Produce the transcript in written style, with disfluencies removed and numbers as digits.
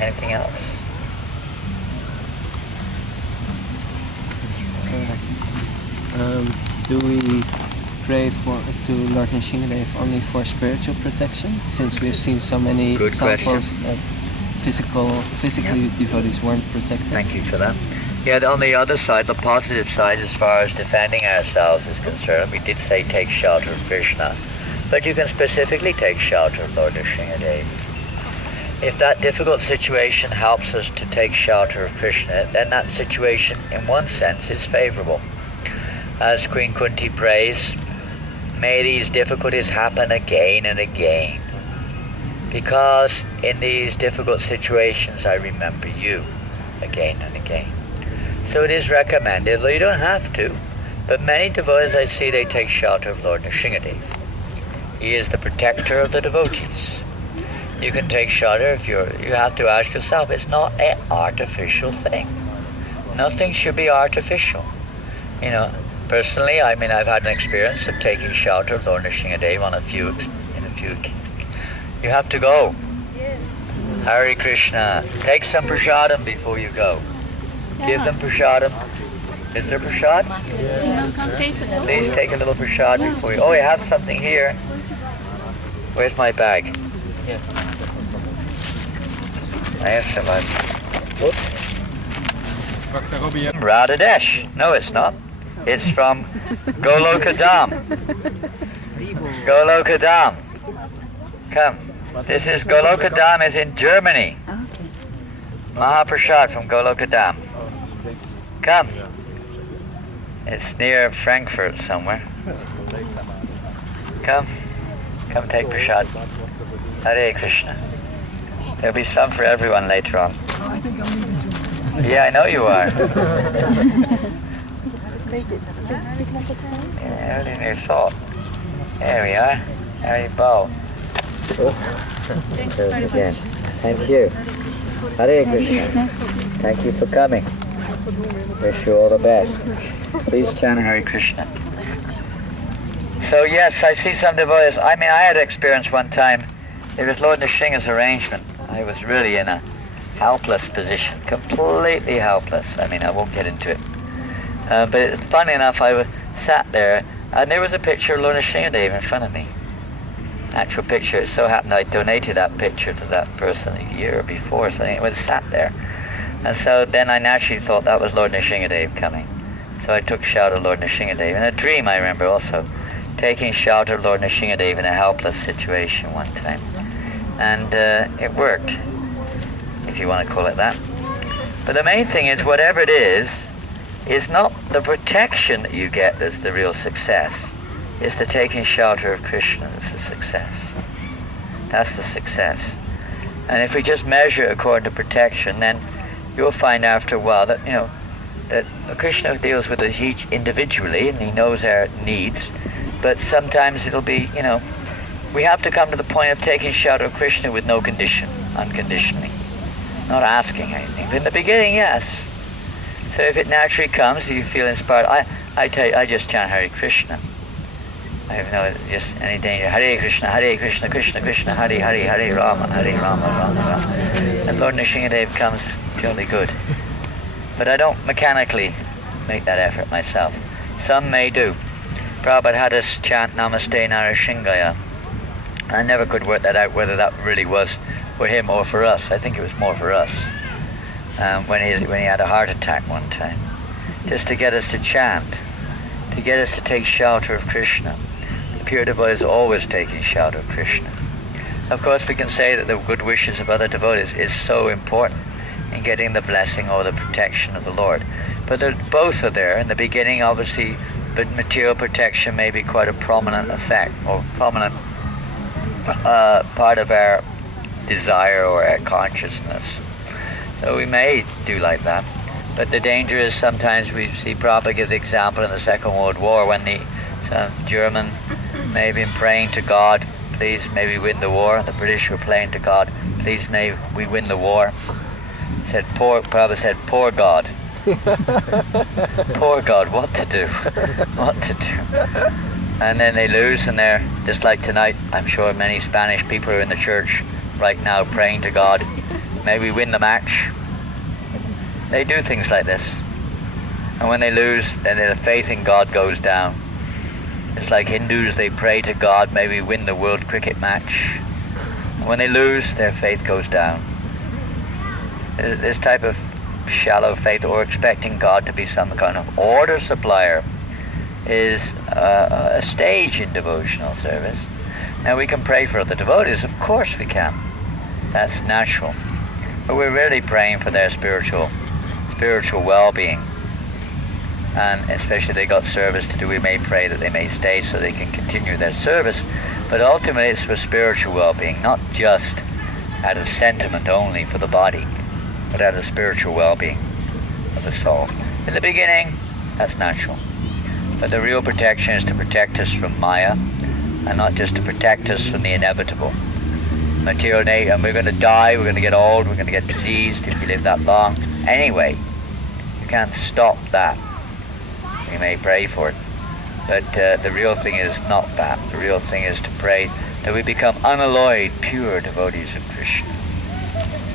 Anything else? Do we pray to Lord Nrsimhadeva only for spiritual protection, since we've seen so many Good examples question. that physically devotees weren't protected? Thank you for that. Yet on the other side, the positive side, as far as defending ourselves is concerned, we did say take shelter of Krishna, but you can specifically take shelter of Lord Nrsimhadeva. If that difficult situation helps us to take shelter of Krishna, then that situation, in one sense, is favorable. As Queen Kunti prays, may these difficulties happen again and again, because in these difficult situations I remember you again and again. So it is recommended, though you don't have to, but many devotees I see, they take shelter of Lord Nrsimhadeva. He is the protector of the devotees. You can take shelter if you have to ask yourself, it's not an artificial thing. Nothing should be artificial. Personally, I've had an experience of taking shelter of Lord Nrsimhadeva in a few. You have to go. Yes. Hare Krishna. Take some prasadam before you go. Give them prasadam. Is there prasad? Yes. Please take a little prasad before you. Oh, you have something here. Where's my bag? I have some. Radhadesh. No, it's not. It's from Golokadam. Golokadam. Come. This is Golokadam is in Germany. Mahaprasad from Golokadam. Come. It's near Frankfurt somewhere. Come. Come take prasad. Hare Krishna. There'll be some for everyone later on. Yeah, I know you are. Yeah, early in your thought. There we are. There you bow. Thank you very much. Thank you. Hare Krishna. Thank you for coming. Wish you all the best. Please chant Hare Krishna. So yes, I see some devotees. I had experience one time. It was Lord Nrsimha's arrangement. I was really in a helpless position, completely helpless. I won't get into it. But funny enough, I sat there, and there was a picture of Lord Nrsimhadeva in front of me. Actual picture. It so happened I donated that picture to that person a year before, so it was sat there. And so then I naturally thought that was Lord Nrsimhadeva coming. So I took shelter of Lord Nrsimhadeva. In a dream, I remember also taking shelter of Lord Nrsimhadeva in a helpless situation one time. And it worked, if you want to call it that. But the main thing is, whatever it is not the protection that you get that's the real success. It's the taking shelter of Krishna that's the success. That's the success. And if we just measure it according to protection, then you'll find after a while that, that Krishna deals with us each individually, and he knows our needs. But sometimes it'll be, we have to come to the point of taking shelter of Krishna with no condition, unconditionally. Not asking anything. But in the beginning, yes. So if it naturally comes, you feel inspired. I tell you, I just chant Hare Krishna. I have no just any danger. Hare Krishna, Krishna Krishna, Hare Hare, Hare Rama, Rama Rama. And Lord Nrsimhadeva comes totally good. But I don't mechanically make that effort myself. Some may do. Prabhupada had us chant Namaste Narasingaya. I never could work that out, whether that really was for him or for us. I think it was more for us. When he had a heart attack one time. Just to get us to chant. To get us to take shelter of Krishna. The pure devotee is always taking shelter of Krishna. Of course, we can say that the good wishes of other devotees is so important in getting the blessing or the protection of the Lord. But both are there. In the beginning, obviously, but material protection may be quite a prominent effect or prominent part of our desire or our consciousness. So we may do like that. But the danger is sometimes we see Prabhupada give the example in the Second World War when the German may have been praying to God, please may we win the war. The British were praying to God, please may we win the war. Prabhupada said, poor God. Poor God, what to do? What to do? And then they lose, and they're, just like tonight, I'm sure many Spanish people are in the church right now praying to God, may we win the match. They do things like this. And when they lose, then their faith in God goes down. It's like Hindus, they pray to God, may we win the world cricket match. And when they lose, their faith goes down. This type of shallow faith, or expecting God to be some kind of order supplier, is a stage in devotional service. Now we can pray for other devotees, of course we can. That's natural. But we're really praying for their spiritual well-being. And especially if they got service to do, we may pray that they may stay so they can continue their service. But ultimately it's for spiritual well-being, not just out of sentiment only for the body, but out of spiritual well-being of the soul. In the beginning, that's natural. But the real protection is to protect us from Maya, and not just to protect us from the inevitable. Material nature, and we're going to die, we're going to get old, we're going to get diseased if we live that long. Anyway, you can't stop that. We may pray for it. But the real thing is not that. The real thing is to pray that we become unalloyed, pure devotees of Krishna.